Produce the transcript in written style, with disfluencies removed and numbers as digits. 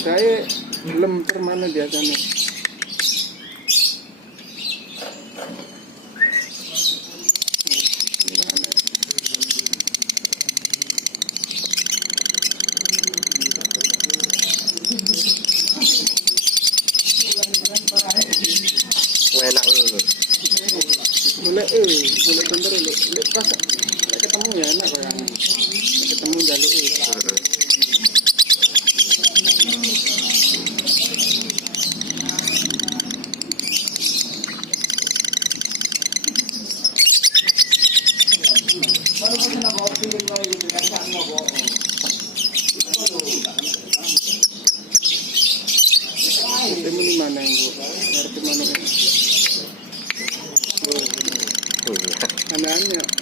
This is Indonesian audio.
saya belum termana biasanya. Enak Boleh bentar dulu. Pas ketemu ya enak kok yang ketemu jaluk ketemu di mana yang bu? Ketemu mana? Aneh-aneh.